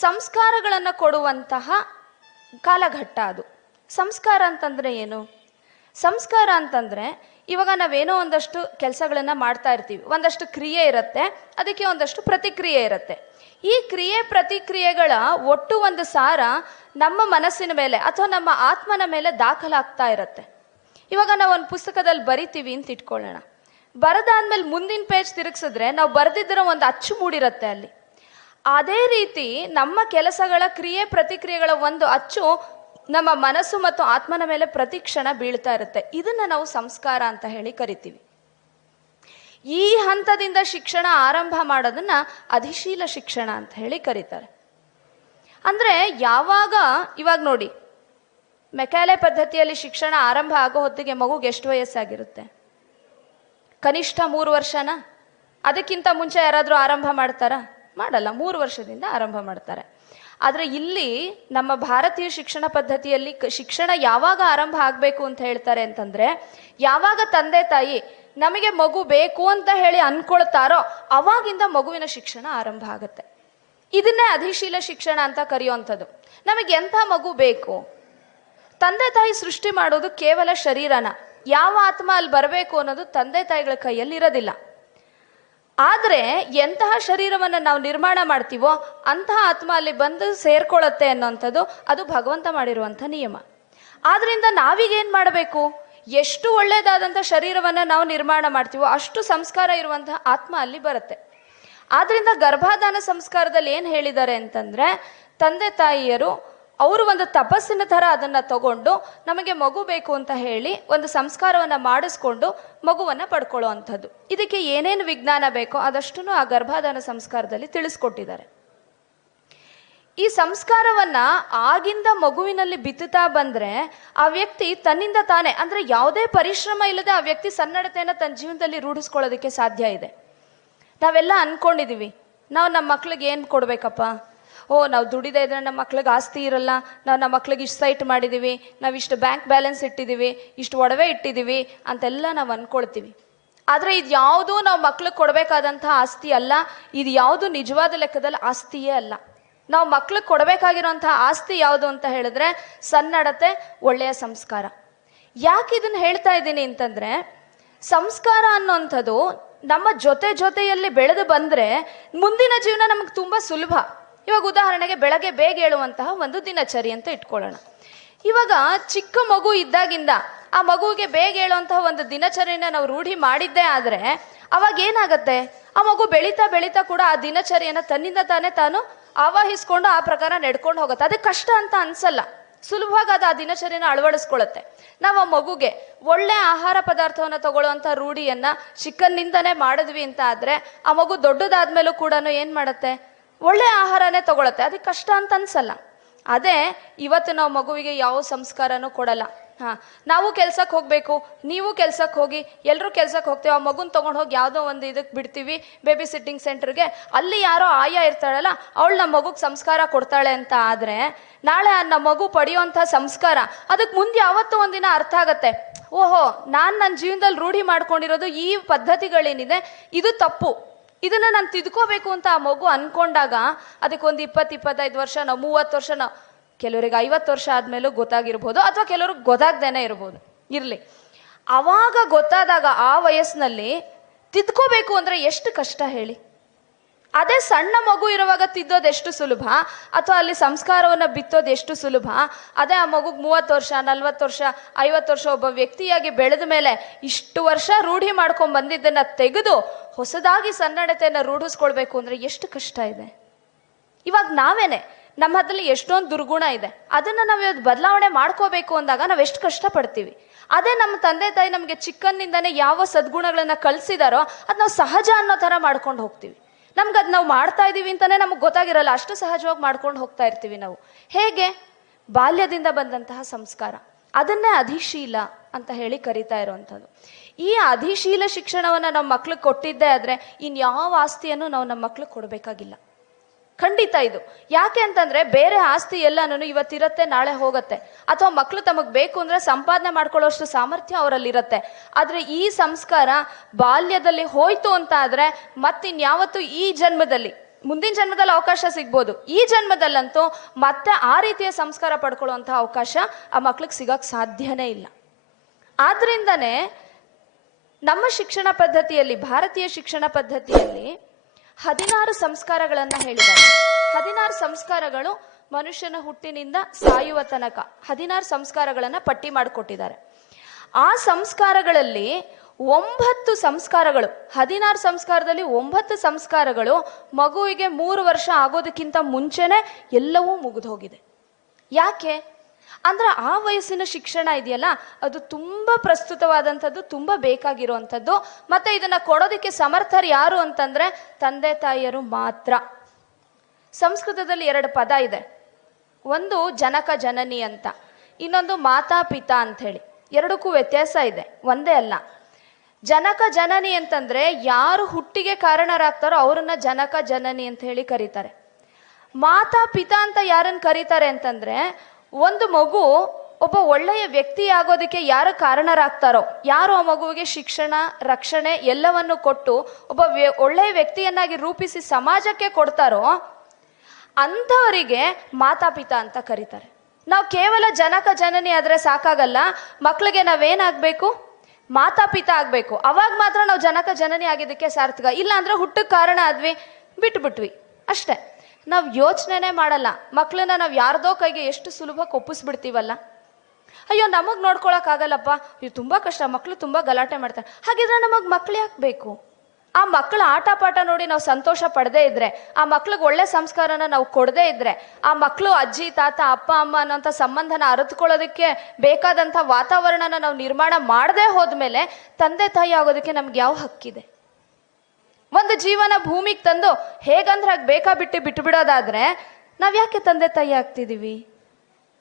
ಸಂಸ್ಕಾರಗಳನ್ನು ಕೊಡುವಂತಹ ಕಾಲಘಟ್ಟ ಅದು. ಸಂಸ್ಕಾರ ಅಂತಂದರೆ ಏನು? ಸಂಸ್ಕಾರ ಅಂತಂದರೆ ಇವಾಗ ನಾವೇನೋ ಒಂದಷ್ಟು ಕೆಲಸಗಳನ್ನು ಮಾಡ್ತಾ ಇರ್ತೀವಿ, ಒಂದಷ್ಟು ಕ್ರಿಯೆ ಇರುತ್ತೆ, ಅದಕ್ಕೆ ಒಂದಷ್ಟು ಪ್ರತಿಕ್ರಿಯೆ ಇರುತ್ತೆ. ಈ ಕ್ರಿಯೆ ಪ್ರತಿಕ್ರಿಯೆಗಳ ಒಟ್ಟು ಒಂದು ಸಾರ ನಮ್ಮ ಮನಸ್ಸಿನ ಮೇಲೆ ಅಥವಾ ನಮ್ಮ ಆತ್ಮನ ಮೇಲೆ ದಾಖಲಾಗ್ತಾ ಇರುತ್ತೆ. ಇವಾಗ ನಾವು ಒಂದು ಪುಸ್ತಕದಲ್ಲಿ ಬರಿತೀವಿ ಅಂತ ಇಟ್ಕೊಳ್ಳೋಣ. ಬರೆದಾದ್ಮೇಲೆ ಮುಂದಿನ ಪೇಜ್ ತಿರುಗಿಸಿದ್ರೆ ನಾವು ಬರೆದಿದ್ದರ ಒಂದು ಅಚ್ಚು ಮೂಡಿರುತ್ತೆ ಅಲ್ಲಿ. ಅದೇ ರೀತಿ ನಮ್ಮ ಕೆಲಸಗಳ ಕ್ರಿಯೆ ಪ್ರತಿಕ್ರಿಯೆಗಳ ಒಂದು ಅಚ್ಚು ನಮ್ಮ ಮನಸ್ಸು ಮತ್ತು ಆತ್ಮನ ಮೇಲೆ ಪ್ರತಿ ಕ್ಷಣ ಬೀಳ್ತಾ ಇರುತ್ತೆ. ಇದನ್ನ ನಾವು ಸಂಸ್ಕಾರ ಅಂತ ಹೇಳಿ ಕರಿತೀವಿ. ಈ ಹಂತದಿಂದ ಶಿಕ್ಷಣ ಆರಂಭ ಮಾಡೋದನ್ನ ಅಧಿಶೀಲ ಶಿಕ್ಷಣ ಅಂತ ಹೇಳಿ ಕರೀತಾರೆ. ಅಂದ್ರೆ ಇವಾಗ ನೋಡಿ, ಮೆಕ್ಯಾಲೆ ಪದ್ಧತಿಯಲ್ಲಿ ಶಿಕ್ಷಣ ಆರಂಭ ಆಗೋ ಹೊತ್ತಿಗೆ ಮಗುಗೆ ಎಷ್ಟು ವಯಸ್ಸಾಗಿರುತ್ತೆ? ಕನಿಷ್ಠ 3 ವರ್ಷನ? ಅದಕ್ಕಿಂತ ಮುಂಚೆ ಯಾರಾದರೂ ಆರಂಭ ಮಾಡ್ತಾರಾ? ಮಾಡಲ್ಲ. 3 ವರ್ಷದಿಂದ ಆರಂಭ ಮಾಡ್ತಾರೆ. ಆದರೆ ಇಲ್ಲಿ ನಮ್ಮ ಭಾರತೀಯ ಶಿಕ್ಷಣ ಪದ್ಧತಿಯಲ್ಲಿ ಶಿಕ್ಷಣ ಯಾವಾಗ ಆರಂಭ ಆಗಬೇಕು ಅಂತ ಹೇಳ್ತಾರೆ ಅಂತಂದ್ರೆ, ಯಾವಾಗ ತಂದೆ ತಾಯಿ ನಮಗೆ ಮಗು ಬೇಕು ಅಂತ ಹೇಳಿ ಅನ್ಕೊಳ್ತಾರೋ ಅವಾಗಿಂದ ಮಗುವಿನ ಶಿಕ್ಷಣ ಆರಂಭ ಆಗುತ್ತೆ. ಇದನ್ನೇ ಅಧಿಶೀಲ ಶಿಕ್ಷಣ ಅಂತ ಕರೆಯುವಂಥದ್ದು. ನಮಗೆ ಎಂಥ ಮಗು ಬೇಕು? ತಂದೆ ತಾಯಿ ಸೃಷ್ಟಿ ಮಾಡೋದು ಕೇವಲ ಶರೀರನ, ಯಾವ ಆತ್ಮ ಅಲ್ಲಿ ಬರಬೇಕು ಅನ್ನೋದು ತಂದೆ ತಾಯಿಗಳ ಕೈಯಲ್ಲಿ ಇರೋದಿಲ್ಲ. ಆದರೆ ಎಂತಹ ಶರೀರವನ್ನು ನಾವು ನಿರ್ಮಾಣ ಮಾಡ್ತೀವೋ ಅಂತಹ ಆತ್ಮ ಅಲ್ಲಿ ಬಂದು ಸೇರ್ಕೊಳ್ಳುತ್ತೆ ಅನ್ನೋಂಥದ್ದು ಅದು ಭಗವಂತ ಮಾಡಿರುವಂಥ ನಿಯಮ. ಆದ್ರಿಂದ ನಾವೀಗೇನು ಮಾಡಬೇಕು? ಎಷ್ಟು ಒಳ್ಳೆಯದಾದಂಥ ಶರೀರವನ್ನು ನಾವು ನಿರ್ಮಾಣ ಮಾಡ್ತೀವೋ ಅಷ್ಟು ಸಂಸ್ಕಾರ ಇರುವಂತಹ ಆತ್ಮ ಅಲ್ಲಿ ಬರುತ್ತೆ. ಆದ್ರಿಂದ ಗರ್ಭಾಧಾನ ಸಂಸ್ಕಾರದಲ್ಲಿ ಏನು ಹೇಳಿದ್ದಾರೆ ಅಂತಂದ್ರೆ, ತಂದೆ ತಾಯಿಯರು ಅವರು ಒಂದು ತಪಸ್ಸಿನ ಥರ ಅದನ್ನು ತಗೊಂಡು ನಮಗೆ ಮಗು ಬೇಕು ಅಂತ ಹೇಳಿ ಒಂದು ಸಂಸ್ಕಾರವನ್ನು ಮಾಡಿಸ್ಕೊಂಡು ಮಗುವನ್ನು ಪಡ್ಕೊಳ್ಳೋ ಅಂಥದ್ದು. ಇದಕ್ಕೆ ಏನೇನು ವಿಜ್ಞಾನ ಬೇಕೋ ಅದಷ್ಟು ಆ ಗರ್ಭಾಧಾನ ಸಂಸ್ಕಾರದಲ್ಲಿ ತಿಳಿಸ್ಕೊಟ್ಟಿದ್ದಾರೆ. ಈ ಸಂಸ್ಕಾರವನ್ನ ಆಗಿಂದ ಮಗುವಿನಲ್ಲಿ ಬಿತ್ತುತ್ತಾ ಬಂದ್ರೆ ಆ ವ್ಯಕ್ತಿ ತನ್ನಿಂದ ತಾನೇ, ಅಂದ್ರೆ ಯಾವುದೇ ಪರಿಶ್ರಮ ಇಲ್ಲದೆ ಆ ವ್ಯಕ್ತಿ ಸನ್ನಡತೆಯನ್ನು ತನ್ನ ಜೀವನದಲ್ಲಿ ರೂಢಿಸ್ಕೊಳ್ಳೋದಕ್ಕೆ ಸಾಧ್ಯ ಇದೆ. ನಾವೆಲ್ಲ ಅನ್ಕೊಂಡಿದೀವಿ, ನಾವು ನಮ್ಮ ಮಕ್ಳಿಗೆ ಏನು ಕೊಡ್ಬೇಕಪ್ಪ? ನಾವು ದುಡಿದೇ ಇದ್ರೆ ನಮ್ಮ ಮಕ್ಳಿಗೆ ಆಸ್ತಿ ಇರಲ್ಲ, ನಾವು ನಮ್ಮ ಮಕ್ಳಿಗೆ ಇಷ್ಟು ಸೈಟ್ ಮಾಡಿದ್ದೀವಿ, ನಾವು ಇಷ್ಟು ಬ್ಯಾಂಕ್ ಬ್ಯಾಲೆನ್ಸ್ ಇಟ್ಟಿದ್ದೀವಿ, ಇಷ್ಟು ಒಡವೆ ಇಟ್ಟಿದ್ದೀವಿ ಅಂತೆಲ್ಲ ನಾವು ಅನ್ಕೊಳ್ತೀವಿ. ಆದರೆ ಇದು ಯಾವುದೂ ನಾವು ಮಕ್ಳಿಗೆ ಕೊಡಬೇಕಾದಂತಹ ಆಸ್ತಿ ಅಲ್ಲ. ಇದು ಯಾವುದು ನಿಜವಾದ ಲೆಕ್ಕದಲ್ಲಿ ಆಸ್ತಿಯೇ ಅಲ್ಲ. ನಾವು ಮಕ್ಳಿಗೆ ಕೊಡಬೇಕಾಗಿರೋಂತಹ ಆಸ್ತಿ ಯಾವುದು ಅಂತ ಹೇಳಿದ್ರೆ ಸನ್ನಡತೆ, ಒಳ್ಳೆಯ ಸಂಸ್ಕಾರ. ಯಾಕೆ ಇದನ್ನು ಹೇಳ್ತಾ ಇದ್ದೀನಿ ಅಂತಂದ್ರೆ, ಸಂಸ್ಕಾರ ಅನ್ನೋಂಥದ್ದು ನಮ್ಮ ಜೊತೆಯಲ್ಲಿ ಬೆಳೆದು ಬಂದ್ರೆ ಮುಂದಿನ ಜೀವನ ನಮಗೆ ತುಂಬಾ ಸುಲಭ. ಇವಾಗ ಉದಾಹರಣೆಗೆ ಬೆಳಗ್ಗೆ ಬೇಗ ಹೇಳುವಂತಹ ಒಂದು ದಿನಚರಿ ಅಂತ ಇಟ್ಕೊಳ್ಳೋಣ. ಇವಾಗ ಚಿಕ್ಕ ಮಗು ಇದ್ದಾಗಿಂದ ಆ ಮಗುವಿಗೆ ಬೇಗ ಹೇಳುವಂತಹ ಒಂದು ದಿನಚರಿನ ನಾವು ರೂಢಿ ಮಾಡಿದ್ದೇ ಆದ್ರೆ ಅವಾಗ ಏನಾಗತ್ತೆ? ಆ ಮಗು ಬೆಳೀತಾ ಕೂಡ ಆ ದಿನಚರಿಯನ್ನ ತನ್ನಿಂದ ತಾನು ಆವಾಹಿಸ್ಕೊಂಡು ಆ ಪ್ರಕಾರ ನಡ್ಕೊಂಡು ಹೋಗುತ್ತೆ. ಅದಕ್ಕೆ ಕಷ್ಟ ಅಂತ ಅನ್ಸಲ್ಲ, ಸುಲಭವಾಗಿ ಅದು ಆ ದಿನಚರಿನ ಅಳವಡಿಸ್ಕೊಳ್ಳುತ್ತೆ. ನಾವು ಆ ಮಗುಗೆ ಒಳ್ಳೆ ಆಹಾರ ಪದಾರ್ಥವನ್ನು ತಗೊಳ್ಳುವಂಥ ರೂಢಿಯನ್ನ ಚಿಕ್ಕನ್ನಿಂದನೇ ಮಾಡಿದ್ವಿ ಅಂತ ಆದ್ರೆ ಆ ಮಗು ದೊಡ್ಡದಾದ್ಮೇಲೂ ಕೂಡ ಏನ್ ಮಾಡತ್ತೆ? ಒಳ್ಳೆ ಆಹಾರನೇ ತಗೊಳತ್ತೆ. ಅದಕ್ಕೆ ಕಷ್ಟ ಅಂತ ಅನ್ಸಲ್ಲ. ಅದೇ ಇವತ್ತು ನಾವು ಮಗುವಿಗೆ ಯಾವ ಸಂಸ್ಕಾರನೂ ಕೊಡಲ್ಲ. ನಾವು ಕೆಲ್ಸಕ್ಕೆ ಹೋಗ್ಬೇಕು, ನೀವು ಕೆಲ್ಸಕ್ಕೆ ಹೋಗಿ, ಎಲ್ಲರೂ ಕೆಲ್ಸಕ್ಕೆ ಹೋಗ್ತೀವಿ, ಆ ಮಗುನ್ ತಗೊಂಡು ಹೋಗಿ ಯಾವುದೋ ಒಂದು ಇದಕ್ಕೆ ಬಿಡ್ತೀವಿ, ಬೇಬಿ ಸಿಟ್ಟಿಂಗ್ ಸೆಂಟರ್ಗೆ. ಅಲ್ಲಿ ಯಾರೋ ಆಯಾ ಇರ್ತಾಳಲ್ಲ, ಅವಳು ನಮ್ಮ ಮಗುಗೆ ಸಂಸ್ಕಾರ ಕೊಡ್ತಾಳೆ ಅಂತ ಆದ್ರೆ ನಾಳೆ ನಮ್ಮ ಮಗು ಪಡೆಯುವಂಥ ಸಂಸ್ಕಾರ ಅದಕ್ಕೆ ಮುಂದೆ ಯಾವತ್ತೂ ಒಂದಿನ ಅರ್ಥ ಆಗತ್ತೆ. ಓಹೋ, ನನ್ನ ಜೀವನದಲ್ಲಿ ರೂಢಿ ಮಾಡ್ಕೊಂಡಿರೋದು ಈ ಪದ್ಧತಿಗಳೇನಿದೆ ಇದು ತಪ್ಪು, ಇದನ್ನ ನಾನು ತಿದ್ಕೋಬೇಕು ಅಂತ ಆ ಮಗು ಅನ್ಕೊಂಡಾಗ ಅದಕ್ಕೊಂದು 20-25 ವರ್ಷ, 30 ವರ್ಷ, ಕೆಲವರಿಗೆ 50 ವರ್ಷ ಆದ್ಮೇಲೂ ಗೊತ್ತಾಗಿರ್ಬೋದು, ಅಥವಾ ಕೆಲವ್ರಿಗೆ ಗೊತ್ತಾಗ್ದೇನೆ ಇರ್ಬೋದು. ಇರ್ಲಿ, ಅವಾಗ ಗೊತ್ತಾದಾಗ ಆ ವಯಸ್ಸಿನಲ್ಲಿ ತಿದ್ಕೋಬೇಕು ಅಂದ್ರೆ ಎಷ್ಟು ಕಷ್ಟ ಹೇಳಿ. ಅದೇ ಸಣ್ಣ ಮಗು ಇರುವಾಗ ತಿದ್ದೋದು ಎಷ್ಟು ಸುಲಭ, ಅಥವಾ ಅಲ್ಲಿ ಸಂಸ್ಕಾರವನ್ನ ಬಿತ್ತೋದು ಎಷ್ಟು ಸುಲಭ. ಅದೇ ಆ ಮಗುಗೆ 30 ವರ್ಷ, 40 ವರ್ಷ, 50 ವರ್ಷ ಒಬ್ಬ ವ್ಯಕ್ತಿಯಾಗಿ ಬೆಳೆದ ಮೇಲೆ ಇಷ್ಟು ವರ್ಷ ರೂಢಿ ಮಾಡ್ಕೊಂಡ್ ಬಂದಿದ್ದನ್ನ ತೆಗೆದು ಹೊಸದಾಗಿ ಸನ್ನಡತೆಯನ್ನು ರೂಢಿಸ್ಕೊಳ್ಬೇಕು ಅಂದ್ರೆ ಎಷ್ಟು ಕಷ್ಟ ಇದೆ. ಇವಾಗ ನಾವೇನೆ, ನಮ್ಮ ಹತ್ತಲ್ಲಿ ಎಷ್ಟೊಂದು ದುರ್ಗುಣ ಇದೆ, ಅದನ್ನ ನಾವು ಇವತ್ತು ಬದಲಾವಣೆ ಮಾಡ್ಕೋಬೇಕು ಅಂದಾಗ ನಾವು ಎಷ್ಟು ಕಷ್ಟಪಡ್ತೀವಿ. ಅದೇ ನಮ್ಮ ತಂದೆ ತಾಯಿ ನಮಗೆ ಚಿಕ್ಕಂದಿಂದಾನೇ ಯಾವ ಸದ್ಗುಣಗಳನ್ನ ಕಲಿಸಿದಾರೋ ಅದು ನಾವು ಸಹಜ ಅನ್ನೋ ತರ ಮಾಡ್ಕೊಂಡು ಹೋಗ್ತೀವಿ. ನಮ್ಗೆ ಅದು ನಾವು ಮಾಡ್ತಾ ಇದೀವಿ ಅಂತಾನೆ ನಮಗೆ ಗೊತ್ತಾಗಿರಲ್ಲ, ಅಷ್ಟು ಸಹಜವಾಗಿ ಮಾಡ್ಕೊಂಡು ಹೋಗ್ತಾ ಇರ್ತೀವಿ ನಾವು. ಹೇಗೆ? ಬಾಲ್ಯದಿಂದ ಬಂದಂತಹ ಸಂಸ್ಕಾರ, ಅದನ್ನೇ ಅಧಿಶೀಲ ಅಂತ ಹೇಳಿ ಕರಿತಾ ಇರುವಂಥದ್ದು. ಈ ಅಧಿಶೀಲ ಶಿಕ್ಷಣವನ್ನ ನಮ್ಮ ಮಕ್ಳಿಗೆ ಕೊಟ್ಟಿದ್ದೇ ಆದ್ರೆ ಇನ್ಯಾವ ಆಸ್ತಿಯನ್ನು ನಾವು ನಮ್ಮ ಮಕ್ಳಿಗೆ ಕೊಡಬೇಕಾಗಿಲ್ಲ. ಖಂಡಿತ ಇದು. ಯಾಕೆ ಅಂತಂದ್ರೆ ಬೇರೆ ಆಸ್ತಿ ಎಲ್ಲಾನು ಇವತ್ತಿರತ್ತೆ, ನಾಳೆ ಹೋಗತ್ತೆ. ಅಥವಾ ಮಕ್ಕಳು ತಮಗ್ ಬೇಕು ಅಂದ್ರೆ ಸಂಪಾದನೆ ಮಾಡ್ಕೊಳ್ಳೋಷ್ಟು ಸಾಮರ್ಥ್ಯ ಅವರಲ್ಲಿರತ್ತೆ. ಆದ್ರೆ ಈ ಸಂಸ್ಕಾರ ಬಾಲ್ಯದಲ್ಲಿ ಹೋಯ್ತು ಅಂತ ಆದ್ರೆ ಮತ್ತಿನ್ಯಾವತ್ತು ಈ ಜನ್ಮದಲ್ಲಿ ಮುಂದಿನ ಜನ್ಮದಲ್ಲಿ ಅವಕಾಶ ಸಿಗ್ಬೋದು, ಈ ಜನ್ಮದಲ್ಲಂತೂ ಮತ್ತೆ ಆ ರೀತಿಯ ಸಂಸ್ಕಾರ ಪಡ್ಕೊಳ್ಳುವಂಥ ಅವಕಾಶ ಆ ಮಕ್ಳಿಗೆ ಸಿಗಕ್ಕೆ ಸಾಧ್ಯನೇ ಇಲ್ಲ. ಆದ್ರಿಂದನೇ ನಮ್ಮ ಶಿಕ್ಷಣ ಪದ್ಧತಿಯಲ್ಲಿ, ಭಾರತೀಯ ಶಿಕ್ಷಣ ಪದ್ಧತಿಯಲ್ಲಿ 16 ಸಂಸ್ಕಾರಗಳನ್ನು ಹೇಳಿದ್ದಾರೆ. 16 ಸಂಸ್ಕಾರಗಳು ಮನುಷ್ಯನ ಹುಟ್ಟಿನಿಂದ ಸಾಯುವ ತನಕ 16 ಸಂಸ್ಕಾರಗಳನ್ನು ಪಟ್ಟಿ ಮಾಡಿಕೊಟ್ಟಿದ್ದಾರೆ. ಆ ಸಂಸ್ಕಾರಗಳಲ್ಲಿ 9 ಸಂಸ್ಕಾರಗಳು, 16 ಸಂಸ್ಕಾರದಲ್ಲಿ 9 ಸಂಸ್ಕಾರಗಳು ಮಗುವಿಗೆ 3 ವರ್ಷ ಆಗೋದಕ್ಕಿಂತ ಮುಂಚೆನೆ ಎಲ್ಲವೂ ಮುಗಿದು ಹೋಗಿದೆ. ಯಾಕೆ ಅಂದ್ರೆ ಆ ವಯಸ್ಸಿನ ಶಿಕ್ಷಣ ಇದೆಯಲ್ಲ, ಅದು ತುಂಬಾ ಪ್ರಸ್ತುತವಾದಂಥದ್ದು, ತುಂಬಾ ಬೇಕಾಗಿರುವಂಥದ್ದು. ಮತ್ತೆ ಇದನ್ನ ಕೊಡೋದಕ್ಕೆ ಸಮರ್ಥರು ಯಾರು ಅಂತಂದ್ರೆ ತಂದೆ ತಾಯಿಯರು ಮಾತ್ರ. ಸಂಸ್ಕೃತದಲ್ಲಿ 2 ಪದ ಇದೆ, ಒಂದು ಜನಕ ಜನನಿ ಅಂತ, ಇನ್ನೊಂದು ಮಾತಾ ಪಿತಾ ಅಂತ ಹೇಳಿ. ಎರಡಕ್ಕೂ ವ್ಯತ್ಯಾಸ ಇದೆ, ಒಂದೇ ಅಲ್ಲ. ಜನಕ ಜನನಿ ಅಂತಂದ್ರೆ ಯಾರು ಹುಟ್ಟಿಗೆ ಕಾರಣರಾಗ್ತಾರೋ ಅವರನ್ನ ಜನಕ ಜನನಿ ಅಂತ ಹೇಳಿ ಕರೀತಾರೆ. ಮಾತಾ ಪಿತಾ ಅಂತ ಯಾರನ್ನ ಕರೀತಾರೆ ಅಂತಂದ್ರೆ ಒಂದು ಮಗು ಒಬ್ಬ ಒಳ್ಳೆಯ ವ್ಯಕ್ತಿ ಆಗೋದಕ್ಕೆ ಯಾರು ಕಾರಣರಾಗ್ತಾರೋ, ಯಾರು ಆ ಮಗುವಿಗೆ ಶಿಕ್ಷಣ, ರಕ್ಷಣೆ ಎಲ್ಲವನ್ನು ಕೊಟ್ಟು ಒಬ್ಬ ಒಳ್ಳೆಯ ವ್ಯಕ್ತಿಯನ್ನಾಗಿ ರೂಪಿಸಿ ಸಮಾಜಕ್ಕೆ ಕೊಡ್ತಾರೋ ಅಂಥವರಿಗೆ ಮಾತಾಪಿತಾ ಅಂತ ಕರೀತಾರೆ. ನಾವು ಕೇವಲ ಜನಕ ಜನನಿ ಆದ್ರೆ ಸಾಕಾಗಲ್ಲ, ಮಕ್ಳಿಗೆ ನಾವೇನಾಗಬೇಕು, ಮಾತಾಪಿತಾ ಆಗಬೇಕು. ಅವಾಗ ಮಾತ್ರ ನಾವು ಜನಕ ಜನನಿ ಆಗಿದ್ದಕ್ಕೆ ಸಾರ್ಥಕ. ಇಲ್ಲ ಅಂದ್ರೆ ಹುಟ್ಟಕ್ಕೆ ಕಾರಣ ಆದ್ವಿ, ಬಿಟ್ಬಿಟ್ವಿ ಅಷ್ಟೇ. ನಾವು ಯೋಚನೆನೇ ಮಾಡಲ್ಲ. ಮಕ್ಳನ್ನ ನಾವು ಯಾರ್ದೋ ಕೈಗೆ ಎಷ್ಟು ಸುಲಭಕ್ಕೆ ಒಪ್ಪಿಸ್ಬಿಡ್ತೀವಲ್ಲ. ಅಯ್ಯೋ ನಮಗ್ ನೋಡ್ಕೊಳಕ್ ಆಗಲ್ಲಪ್ಪ, ಇವು ತುಂಬಾ ಕಷ್ಟ, ಮಕ್ಳು ತುಂಬಾ ಗಲಾಟೆ ಮಾಡ್ತಾರೆ. ಹಾಗಿದ್ರೆ ನಮಗ್ ಮಕ್ಳು ಯಾಕೆ ಬೇಕು? ಆ ಮಕ್ಕಳ ಆಟ ಪಾಠ ನೋಡಿ ನಾವು ಸಂತೋಷ ಪಡದೇ ಇದ್ರೆ, ಆ ಮಕ್ಳಿಗೆ ಒಳ್ಳೆ ಸಂಸ್ಕಾರನ ನಾವು ಕೊಡದೇ ಇದ್ರೆ, ಆ ಮಕ್ಕಳು ಅಜ್ಜಿ ತಾತ ಅಪ್ಪ ಅಮ್ಮ ಅನ್ನೋಂಥ ಸಂಬಂಧನ ಅರಿತುಕೊಳ್ಳೋದಕ್ಕೆ ಬೇಕಾದಂಥ ವಾತಾವರಣನ ನಾವು ನಿರ್ಮಾಣ ಮಾಡದೇ ಹೋದ್ಮೇಲೆ ತಂದೆ ತಾಯಿ ಆಗೋದಕ್ಕೆ ನಮ್ಗೆ ಯಾವ ಹಕ್ಕಿದೆ? ಒಂದು ಜೀವನ ಭೂಮಿಗೆ ತಂದು ಹೇಗಂದ್ರೆ ಹಾಗೆ ಬೇಕಾ ಬಿಟ್ಟು ಬಿಡೋದಾದ್ರೆ ನಾವ್ ಯಾಕೆ ತಂದೆ ತಾಯಿ ಆಗ್ತಿದೀವಿ?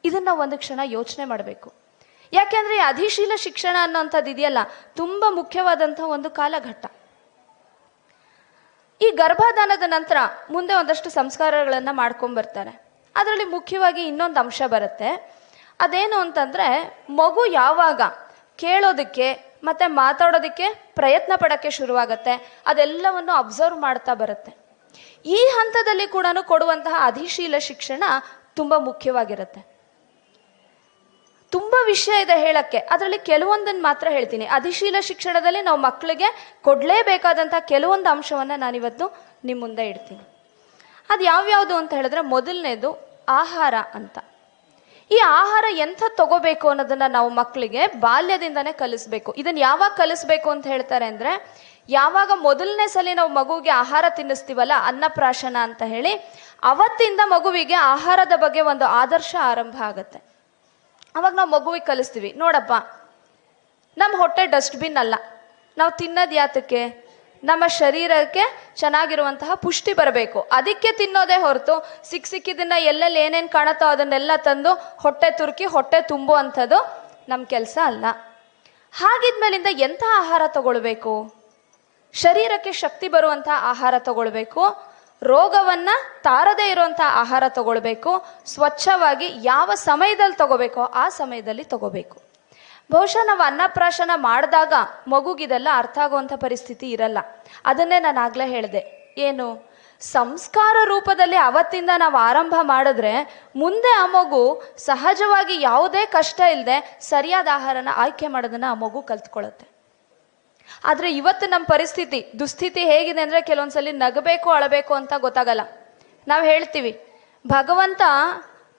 ಇದನ್ನ ಒಂದು ಕ್ಷಣ ಯೋಚನೆ ಮಾಡಬೇಕು. ಯಾಕೆಂದ್ರೆ ಈ ಅಧಿಶೀಲ ಶಿಕ್ಷಣ ಅನ್ನೋಂಥದ್ದು ಇದೆಯಲ್ಲ, ತುಂಬಾ ಮುಖ್ಯವಾದಂಥ ಒಂದು ಕಾಲಘಟ್ಟ. ಈ ಗರ್ಭಧಾನದ ನಂತರ ಮುಂದೆ ಒಂದಷ್ಟು ಸಂಸ್ಕಾರಗಳನ್ನ ಮಾಡ್ಕೊಂಡ್ಬರ್ತಾರೆ. ಅದರಲ್ಲಿ ಮುಖ್ಯವಾಗಿ ಇನ್ನೊಂದು ಅಂಶ ಬರುತ್ತೆ. ಅದೇನು ಅಂತಂದ್ರೆ ಮಗು ಯಾವಾಗ ಕೇಳೋದಕ್ಕೆ ಮತ್ತೆ ಮಾತಾಡೋದಕ್ಕೆ ಪ್ರಯತ್ನ ಪಡೋಕ್ಕೆ ಶುರುವಾಗತ್ತೆ, ಅದೆಲ್ಲವನ್ನು ಅಬ್ಸರ್ವ್ ಮಾಡ್ತಾ ಬರುತ್ತೆ. ಈ ಹಂತದಲ್ಲಿ ಕೂಡ ಕೊಡುವಂತಹ ಅಧಿಶೀಲ ಶಿಕ್ಷಣ ತುಂಬಾ ಮುಖ್ಯವಾಗಿರುತ್ತೆ. ತುಂಬಾ ವಿಷಯ ಇದೆ ಹೇಳಕ್ಕೆ, ಅದರಲ್ಲಿ ಕೆಲವೊಂದನ್ನು ಮಾತ್ರ ಹೇಳ್ತೀನಿ. ಅಧಿಶೀಲ ಶಿಕ್ಷಣದಲ್ಲಿ ನಾವು ಮಕ್ಕಳಿಗೆ ಕೊಡ್ಲೇಬೇಕಾದಂತಹ ಕೆಲವೊಂದು ಅಂಶವನ್ನ ನಾನಿವತ್ತು ನಿಮ್ಮ ಮುಂದೆ ಇಡ್ತೀನಿ. ಅದು ಯಾವ್ಯಾವುದು ಅಂತ ಹೇಳಿದ್ರೆ, ಮೊದಲನೇದು ಆಹಾರ ಅಂತ. ಈ ಆಹಾರ ಎಂಥ ತಗೋಬೇಕು ಅನ್ನೋದನ್ನ ನಾವು ಮಕ್ಕಳಿಗೆ ಬಾಲ್ಯದಿಂದನೇ ಕಲಿಸ್ಬೇಕು. ಇದನ್ನ ಯಾವಾಗ ಕಲಿಸ್ಬೇಕು ಅಂತ ಹೇಳ್ತಾರೆ ಅಂದ್ರೆ, ಯಾವಾಗ ಮೊದಲನೇ ಸಲ ನಾವು ಮಗುವಿಗೆ ಆಹಾರ ತಿನ್ನಿಸ್ತೀವಲ್ಲ, ಅನ್ನಪ್ರಾಶನ ಅಂತ ಹೇಳಿ, ಅವತ್ತಿಂದ ಮಗುವಿಗೆ ಆಹಾರದ ಬಗ್ಗೆ ಒಂದು ಆದರ್ಶ ಆರಂಭ ಆಗತ್ತೆ. ಅವಾಗ ನಾವು ಮಗುವಿಗೆ ಕಲಿಸ್ತೀವಿ, ನೋಡಪ್ಪ ನಮ್ಮ ಹೊಟ್ಟೆ ಡಸ್ಟ್ಬಿನ್ ಅಲ್ಲ, ನಾವು ತಿನ್ನೋದು ಯಾತಕ್ಕೆ, ನಮ್ಮ ಶರೀರಕ್ಕೆ ಚೆನ್ನಾಗಿರುವಂತಹ ಪುಷ್ಟಿ ಬರಬೇಕು, ಅದಕ್ಕೆ ತಿನ್ನೋದೇ ಹೊರತು ಸಿಕ್ಕಿದ್ದನ್ನ ಎಲ್ಲೆಲ್ಲಿ ಏನೇನು ಕಾಣುತ್ತೋ ಅದನ್ನೆಲ್ಲ ತಂದು ಹೊಟ್ಟೆ ತುರುಕಿ ಹೊಟ್ಟೆ ತುಂಬುವಂಥದ್ದು ನಮ್ಮ ಕೆಲಸ ಅಲ್ಲ. ಹಾಗಿದ್ಮೇಲಿಂದ ಎಂಥ ಆಹಾರ ತಗೊಳ್ಬೇಕು? ಶರೀರಕ್ಕೆ ಶಕ್ತಿ ಬರುವಂತಹ ಆಹಾರ ತಗೊಳ್ಬೇಕು, ರೋಗವನ್ನ ತಾರದೇ ಇರುವಂಥ ಆಹಾರ ತಗೊಳ್ಬೇಕು, ಸ್ವಚ್ಛವಾಗಿ ಯಾವ ಸಮಯದಲ್ಲಿ ತಗೋಬೇಕೋ ಆ ಸಮಯದಲ್ಲಿ ತಗೋಬೇಕು. ಬಹುಶಃ ನಾವು ಅನ್ನಪ್ರಾಶನ ಮಾಡಿದಾಗ ಮಗುಗಿದೆಲ್ಲ ಅರ್ಥ ಆಗುವಂಥ ಪರಿಸ್ಥಿತಿ ಇರಲ್ಲ. ಅದನ್ನೇ ನಾನು ಆಗ್ಲೇ ಹೇಳಿದೆ, ಏನು ಸಂಸ್ಕಾರ ರೂಪದಲ್ಲಿ ಅವತ್ತಿಂದ ನಾವು ಆರಂಭ ಮಾಡಿದ್ರೆ ಮುಂದೆ ಆ ಮಗು ಸಹಜವಾಗಿ ಯಾವುದೇ ಕಷ್ಟ ಇಲ್ಲದೆ ಸರಿಯಾದ ಆಹಾರನ ಆಯ್ಕೆ ಮಾಡೋದನ್ನ ಆ ಮಗು ಕಲ್ತ್ಕೊಳ್ಳುತ್ತೆ. ಆದ್ರೆ ಇವತ್ತು ನಮ್ಮ ಪರಿಸ್ಥಿತಿ, ದುಸ್ಥಿತಿ ಹೇಗಿದೆ ಅಂದ್ರೆ, ಕೆಲವೊಂದ್ಸಲಿ ನಗಬೇಕು ಅಳಬೇಕು ಅಂತ ಗೊತ್ತಾಗಲ್ಲ. ನಾವು ಹೇಳ್ತೀವಿ ಭಗವಂತ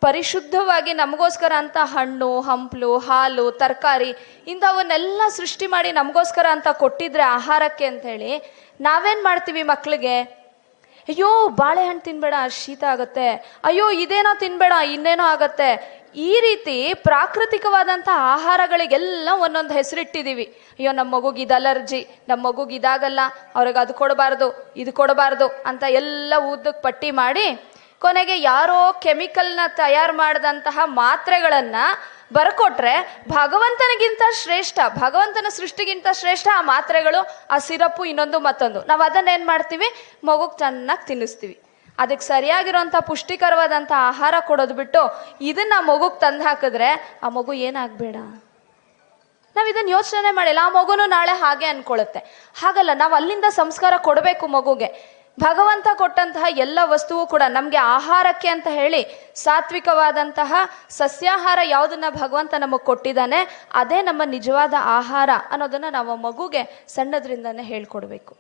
ಪರಿಶುದ್ಧವಾಗಿ ನಮಗೋಸ್ಕರ ಅಂತ ಹಣ್ಣು ಹಂಪಲು ಹಾಲು ತರಕಾರಿ ಇಂಥವನ್ನೆಲ್ಲ ಸೃಷ್ಟಿ ಮಾಡಿ ನಮಗೋಸ್ಕರ ಅಂತ ಕೊಟ್ಟಿದ್ರೆ ಆಹಾರಕ್ಕೆ ಅಂತ ಹೇಳಿ, ನಾವೇನ್ ಮಾಡ್ತೀವಿ ಮಕ್ಳಿಗೆ, ಅಯ್ಯೋ ಬಾಳೆಹಣ್ಣು ತಿನ್ಬೇಡ ಶೀತ ಆಗತ್ತೆ, ಅಯ್ಯೋ ಇದೇನೋ ತಿನ್ಬೇಡ ಇನ್ನೇನೋ ಆಗತ್ತೆ, ಈ ರೀತಿ ಪ್ರಾಕೃತಿಕವಾದಂಥ ಆಹಾರಗಳಿಗೆಲ್ಲ ಒಂದೊಂದು ಹೆಸರಿಟ್ಟಿದ್ದೀವಿ. ಅಯ್ಯೋ ನಮ್ಮ ಮಗುಗೆ ಇದು ಅಲರ್ಜಿ, ನಮ್ಮ ಮಗುಗೆ ಇದಾಗಲ್ಲ, ಅವ್ರಿಗೆ ಅದು ಕೊಡಬಾರ್ದು ಇದು ಕೊಡಬಾರ್ದು ಅಂತ ಎಲ್ಲ ಉದ್ದಕ್ಕೆ ಪಟ್ಟಿ ಮಾಡಿ ಕೊನೆಗೆ ಯಾರೋ ಕೆಮಿಕಲ್ನ ತಯಾರು ಮಾಡಿದಂತಹ ಮಾತ್ರೆಗಳನ್ನ ಬರ್ಕೊಟ್ರೆ ಭಗವಂತನಿಗಿಂತ ಶ್ರೇಷ್ಠ, ಭಗವಂತನ ಸೃಷ್ಟಿಗಿಂತ ಶ್ರೇಷ್ಠ ಆ ಮಾತ್ರೆಗಳು, ಆ ಸಿರಪ್ಪು, ಇನ್ನೊಂದು ಮತ್ತೊಂದು. ನಾವು ಅದನ್ನೇನು ಮಾಡ್ತೀವಿ, ಮಗುಗೆ ಚೆನ್ನಾಗಿ ತಿನ್ನಿಸ್ತೀವಿ. ಅದಕ್ಕೆ ಸರಿಯಾಗಿರುವಂಥ ಪುಷ್ಟಿಕರವಾದಂಥ ಆಹಾರ ಕೊಡೋದು ಬಿಟ್ಟು ಇದನ್ನ ಮಗುಗೆ ತಂದು ಹಾಕಿದ್ರೆ ಆ ಮಗು ಏನಾಗಬೇಡ. ನಾವು ಇದನ್ನ ಯೋಚನೆ ಮಾಡಿಲ್ಲ, ಆ ಮಗುನು ನಾಳೆ ಹಾಗೆ ಅನ್ಕೊಳ್ಳುತ್ತೆ. ಹಾಗಲ್ಲ, ನಾವು ಅಲ್ಲಿಂದ ಸಂಸ್ಕಾರ ಕೊಡಬೇಕು ಮಗುಗೆ. ಭಗವಂತ ಕೊಟ್ಟಂತಹ ಎಲ್ಲ ವಸ್ತುವು ಕೂಡ ನಮಗೆ ಆಹಾರಕ್ಕೆ ಅಂತ ಹೇಳಿ ಸಾತ್ವಿಕವಾದಂತಹ ಸಸ್ಯಾಹಾರ ಯಾವುದನ್ನ ಭಗವಂತ ನಮಗೆ ಕೊಟ್ಟಿದ್ದಾನೆ ಅದೇ ನಮ್ಮ ನಿಜವಾದ ಆಹಾರ ಅನ್ನೋದನ್ನ ನಾವು ಮಗುಗೆ ಸಣ್ಣದ್ರಿಂದನೇ ಹೇಳ್ಕೊಡ್ಬೇಕು.